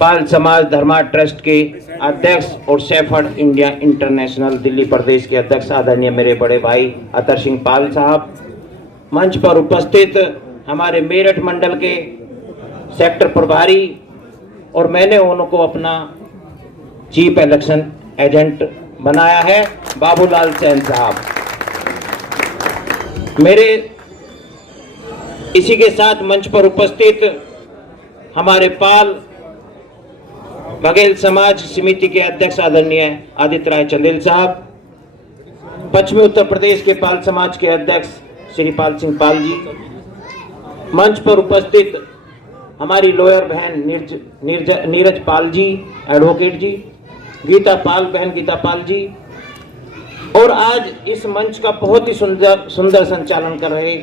पाल समाज धर्मा ट्रस्ट के अध्यक्ष और शेफर्ड इंडिया इंटरनेशनल दिल्ली प्रदेश के अध्यक्ष आदरणीय मेरे बड़े भाई अतर सिंह पाल साहब, मंच पर उपस्थित हमारे मेरठ मंडल के सेक्टर प्रभारी और मैंने उनको अपना चीफ इलेक्शन एजेंट बनाया है बाबूलाल सैन साहब, मेरे इसी के साथ मंच पर उपस्थित हमारे पाल बघेल समाज समिति के अध्यक्ष आदरणीय आदित्य राय चंदेल साहब, पश्चिमी उत्तर प्रदेश के पाल समाज के अध्यक्ष श्री पाल सिंह पाल जी, मंच पर उपस्थित हमारी लॉयर बहन नीरज पाल जी एडवोकेट जी, गीता पाल बहन गीता पाल जी, और आज इस मंच का बहुत ही सुंदर संचालन कर रहे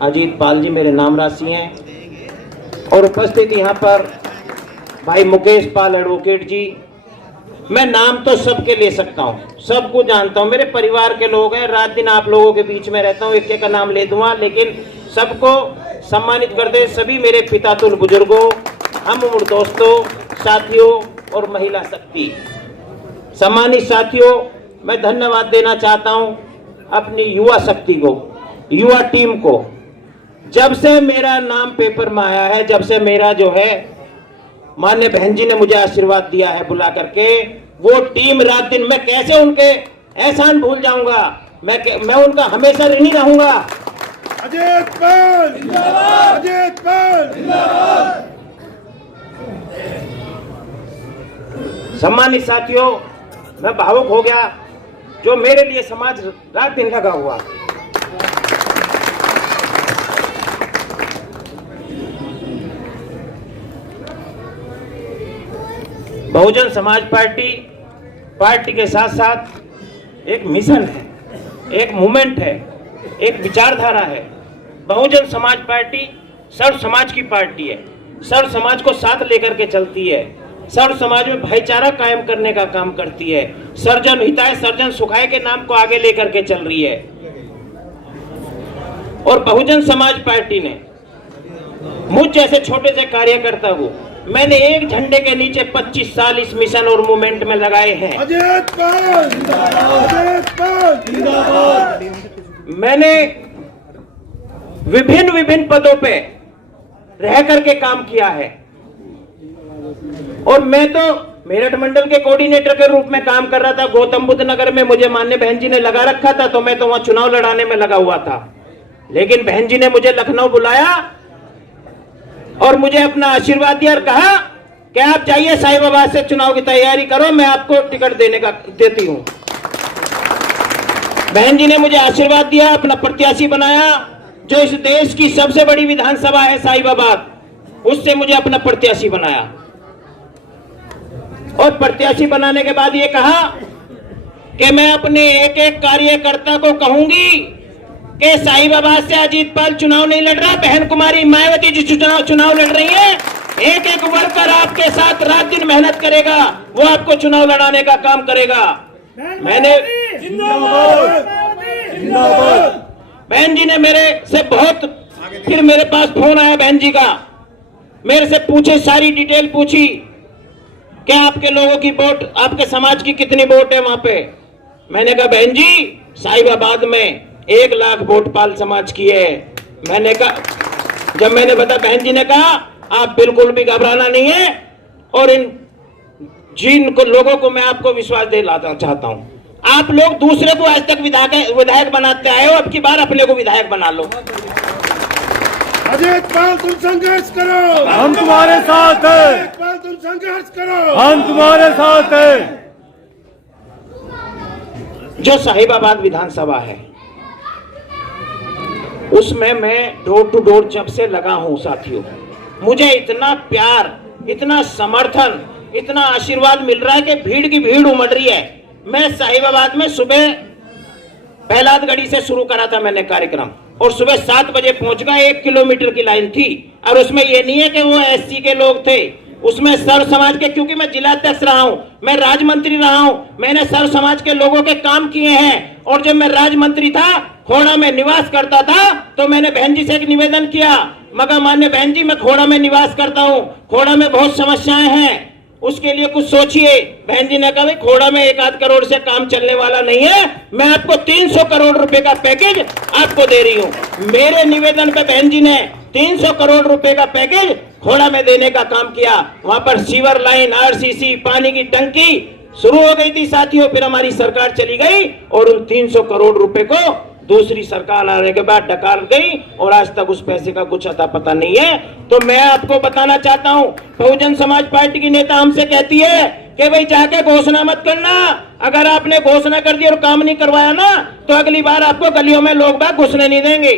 अजीत पाल जी मेरे नाम राशि हैं, और उपस्थित यहाँ पर भाई मुकेश पाल एडवोकेट जी। मैं नाम तो सबके ले सकता हूँ, सबको जानता हूँ, मेरे परिवार के लोग हैं, रात दिन आप लोगों के बीच में रहता हूँ, एक एक का नाम ले दूंगा, लेकिन सबको सम्मानित करते सभी मेरे पितातुल बुजुर्गों, हम उम्र दोस्तों, साथियों और महिला शक्ति। सम्मानित साथियों, मैं धन्यवाद देना चाहता हूँ अपनी युवा शक्ति को, युवा टीम को। जब से मेरा नाम पेपर में आया है, जब से मेरा जो है मान्य बहन जी ने मुझे आशीर्वाद दिया है बुला करके, वो टीम रात दिन, मैं कैसे उनके एहसान भूल जाऊंगा, मैं उनका हमेशा ऋणी रहूंगा। अजीत पाल जिंदाबाद, अजीत पाल जिंदाबाद। सम्मानित साथियों, मैं भावुक हो गया, जो मेरे लिए समाज रात दिन लगा हुआ। बहुजन समाज पार्टी के साथ साथ एक मिशन है, एक मूवमेंट है, एक विचारधारा है। बहुजन समाज पार्टी सर्व समाज की पार्टी है, सर्व समाज को साथ लेकर के चलती है, सर्व समाज में भाईचारा कायम करने का काम करती है, सर्जन हिताय सर्जन सुखाय के नाम को आगे लेकर के चल रही है। और बहुजन समाज पार्टी ने मुझ जैसे छोटे से कार्यकर्ता को मैंने एक झंडे के नीचे 25 साल इस मिशन और मूवमेंट में लगाए हैं। अजीत पाल जिंदाबाद, अजीत पाल जिंदाबाद। मैंने विभिन्न पदों पे रह करके काम किया है, और मैं तो मेरठ मंडल के कोऑर्डिनेटर के रूप में काम कर रहा था। गौतम बुद्ध नगर में मुझे मान्य बहन जी ने लगा रखा था, तो मैं तो वहां चुनाव लड़ाने में लगा हुआ था, लेकिन बहन जी ने मुझे लखनऊ बुलाया और मुझे अपना आशीर्वाद दिया और कहा कि आप जाइए साहिबाबाद से चुनाव की तैयारी करो, मैं आपको टिकट देती हूं। बहन जी ने मुझे आशीर्वाद दिया, अपना प्रत्याशी बनाया, जो इस देश की सबसे बड़ी विधानसभा है साहिबाबाद, उससे मुझे अपना प्रत्याशी बनाया। और प्रत्याशी बनाने के बाद ये कहा कि मैं अपने एक एक कार्यकर्ता को कहूंगी कि साहिबाबाद से अजीत पाल चुनाव नहीं लड़ रहा, बहन कुमारी मायावती जी चुनाव लड़ रही है, एक एक वर्कर आपके साथ रात दिन मेहनत करेगा, वो आपको चुनाव लड़ाने का काम करेगा। मैंने बहन जी ने मेरे से बहुत, फिर मेरे पास फोन आया बहन जी का, मेरे से पूछे, सारी डिटेल पूछी कि आपके लोगों की वोट, आपके समाज की कितनी वोट है वहां पे। मैंने कहा बहन जी साहिबाबाद में 1 लाख वोट पाल समाज की है। मैंने कहा, जब मैंने बताया, बहन जी ने कहा आप बिल्कुल भी घबराना नहीं है, और इन जिन लोगों को मैं आपको विश्वास दिलाना चाहता हूं, आप लोग दूसरे को आज तक विधायक बनाते आए हो, अब की बार अपने को विधायक बना लो। अजीत पाल तुम संघर्ष करो, हम तुम्हारे साथ हैं। अजीत पाल तुम संघर्ष करो, हम तुम्हारे साथ हैं। जो साहिबाबाद विधानसभा है, उसमें मैं डोर टू डोर जब से लगा हूं साथियों, मुझे इतना प्यार, इतना समर्थन, इतना आशीर्वाद मिल रहा है कि भीड़ की भीड़ उमड़ रही है। मैं साहिबाबाद में सुबह पहलादगढ़ी से शुरू करा था मैंने कार्यक्रम, और सुबह 7 बजे पहुंच गया। 1 किलोमीटर की लाइन थी, और उसमें ये नहीं है कि वो एससी के लोग थे, उसमें सर्व समाज के, क्योंकि मैं जिलाध्यक्ष रहा हूं, मैं राज्य मंत्री रहा हूं, मैंने सर्व समाज के लोगों के काम किए हैं। और जब मैं राज्य मंत्री था, खोड़ा में निवास करता था, तो मैंने बहन जी से एक निवेदन किया, मगर मान्य बहन जी मैं खोड़ा में निवास करता हूं, खोड़ा में बहुत समस्याएं हैं, उसके लिए कुछ सोचिए। बहन जी ने कहा भाई खोड़ा में 1-8 करोड़ से काम चलने वाला नहीं है, मैं आपको 300 करोड़ रुपए का पैकेज आपको दे रही हूं। मेरे निवेदन पे बहन जी ने 300 करोड़ रुपए का पैकेज खोड़ा में देने का काम किया। वहां पर सीवर लाइन, आरसीसी, पानी की टंकी शुरू हो गई थी साथियों। फिर हमारी सरकार चली गई और उन 300 करोड़ रुपए को दूसरी सरकार आने के बाद डकार गई और आज तक उस पैसे का कुछ अता पता नहीं है। तो मैं आपको बताना चाहता हूं, बहुजन समाज पार्टी की नेता हमसे कहती है कि भाई जाके घोषणा मत करना। अगर आपने घोषणा कर दी और काम नहीं करवाया ना, तो अगली बार आपको गलियों में लोग बाग घुसने नहीं देंगे।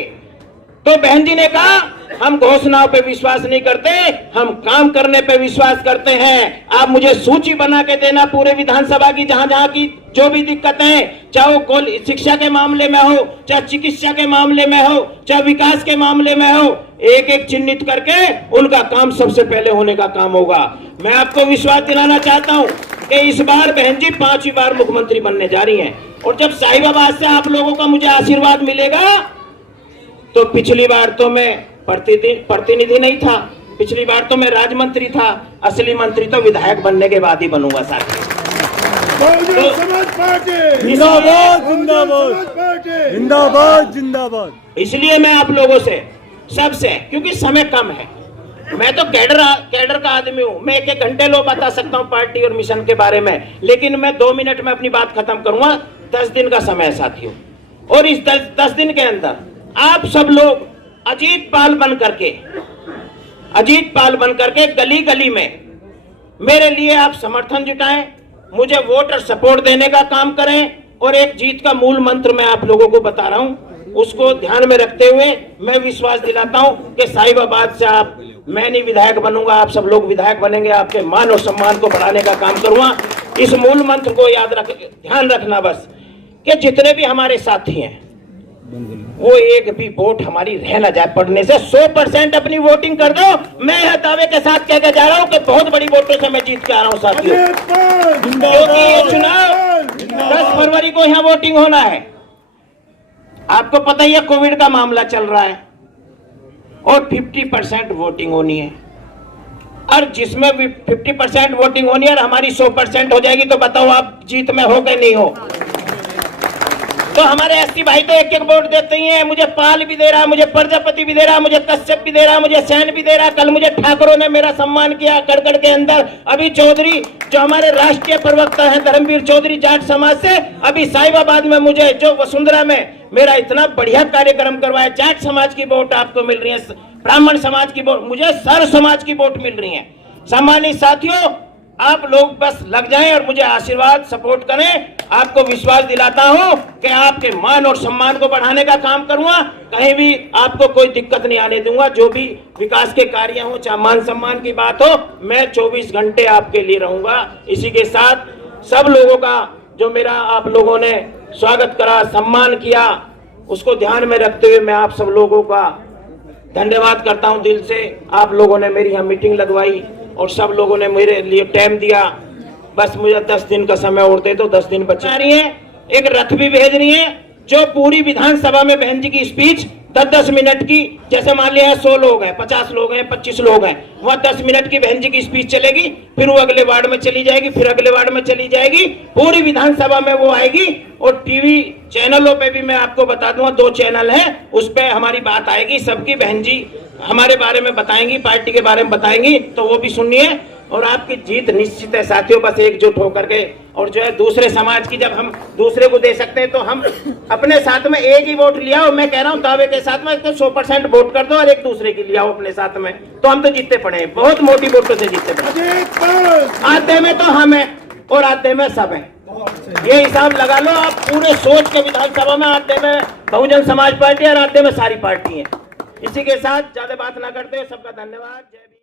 तो बहन जी ने कहा हम घोषणाओं पे विश्वास नहीं करते, हम काम करने पे विश्वास करते हैं। आप मुझे सूची बना के देना पूरे विधानसभा की, जहां जहां की जो भी दिक्कतें, चाहे वो शिक्षा के मामले में हो, चाहे चिकित्सा के मामले में हो, चाहे विकास के मामले में हो, एक एक चिन्हित करके उनका काम सबसे पहले होने का काम होगा। मैं आपको विश्वास दिलाना चाहता हूं कि इस बार बहन जी 5वीं बार मुख्यमंत्री बनने जा रही हैं। और जब साहिबाबाद से आप लोगों का मुझे आशीर्वाद मिलेगा, तो पिछली बार तो मैं प्रतिनिधि नहीं था, पिछली बार तो मैं राज्य मंत्री था, असली मंत्री तो विधायक बनने के बाद ही बनूंगा साथी। बहुजन समाज पार्टी जिंदाबाद जिंदाबाद जिंदाबाद जिंदाबाद। इसलिए मैं आप लोगों से सबसे, क्योंकि समय कम है, मैं तो कैडर का आदमी हूं, मैं 1-1 घंटे लो बता सकता हूं पार्टी और मिशन के बारे में, लेकिन मैं 2 मिनट में अपनी बात खत्म करूंगा। 10 दिन का समय है साथियों, और इस 10 दिन के अंदर आप सब लोग अजीत पाल बन करके गली गली में मेरे लिए आप समर्थन जुटाएं, मुझे वोट और सपोर्ट देने का काम करें। और एक जीत का मूल मंत्र मैं आप लोगों को बता रहा हूं, उसको ध्यान में रखते हुए मैं विश्वास दिलाता हूं कि साहिबाबाद से आप, मैं नहीं विधायक बनूंगा, आप सब लोग विधायक बनेंगे, आपके मान और सम्मान को बढ़ाने का काम करूंगा। इस मूल मंत्र को ध्यान रखना बस, कि जितने भी हमारे साथी हैं वो एक भी वोट हमारी रह ना जाए पड़ने से। 100% अपनी वोटिंग कर दो। मैं यह दावे के साथ कहकर जा रहा हूं कि बहुत बड़ी वोटों से मैं जीत के आ रहा हूं साथियों, क्योंकि ये चुनाव 10 फरवरी को यहां वोटिंग होना है। आपको पता ही है कोविड का मामला चल रहा है और 50% वोटिंग होनी है, और जिसमें 50% वोटिंग होनी है और हमारी 100% हो जाएगी, तो बताओ आप जीत में हो कि नहीं हो। तो हमारे एसटी भाई तो 1-1 वोट देते ही हैं। मुझे पाल भी दे रहा, मुझे प्रजापति भी दे रहा, मुझे कश्यप भी दे रहा, मुझे सैन भी दे रहा। कल मुझे ठाकुरों ने मेरा सम्मान किया कड़कड़ के अंदर। अभी चौधरी जो हमारे राष्ट्रीय प्रवक्ता हैं धर्मवीर चौधरी जाट समाज से, अभी साहिबाबाद में मुझे जो वसुंधरा में मेरा इतना बढ़िया कार्यक्रम करवाया। जाट समाज की वोट आपको मिल रही है, ब्राह्मण समाज की वोट, मुझे सर्व समाज की वोट मिल रही है। सम्मानित साथियों, आप लोग बस लग जाएं और मुझे आशीर्वाद सपोर्ट करें। आपको विश्वास दिलाता हूं कि आपके मान और सम्मान को बढ़ाने का काम करूंगा। कहीं भी आपको कोई दिक्कत नहीं आने दूंगा। जो भी विकास के कार्य हो, चाहे मान सम्मान की बात हो, मैं 24 घंटे आपके लिए रहूंगा। इसी के साथ सब लोगों का जो मेरा आप लोगों ने स्वागत करा, सम्मान किया, उसको ध्यान में रखते हुए मैं आप सब लोगों का धन्यवाद करता हूं दिल से। आप लोगों ने मेरी यहाँ मीटिंग लगवाई और सब लोगों ने मेरे लिए टाइम दिया। बस मुझे 10 दिन का समय और दे दो, 10 दिन बचा रही है। एक रथ भी भेज रही है जो पूरी विधानसभा में बहन जी की स्पीच 10-10 मिनट की, जैसे मान लिया 100 लोग हैं, 50 लोग हैं, 25 लोग हैं, वहां 10 मिनट की बहन जी की स्पीच चलेगी, फिर वो अगले वार्ड में चली जाएगी, फिर अगले वार्ड में चली जाएगी, पूरी विधानसभा में वो आएगी। और टीवी चैनलों पे भी मैं आपको बता दूंगा, 2 चैनल हैं, उस पर हमारी बात आएगी। सबकी बहन जी हमारे बारे में बताएंगी, पार्टी के बारे में बताएंगी, तो वो भी सुनिए। और आपकी जीत निश्चित है साथियों, बस एकजुट होकर के। और जो है दूसरे समाज की, जब हम दूसरे को दे सकते हैं तो हम अपने साथ में एक ही वोट लिया। और मैं कह रहा हूं दावे के साथ में, तो 100% वोट कर दो और एक दूसरे की लिया अपने साथ में, तो हम तो जीतते पड़े हैं, बहुत मोटी वोटों से जीतते पड़े। आधे में तो हम है और आधे में सब है, ये हिसाब लगा लो आप पूरे सोच के। विधानसभा में आधे में बहुजन समाज पार्टी और आधे में सारी पार्टी है। इसी के साथ ज्यादा बात ना करते हुए सबका धन्यवाद। जय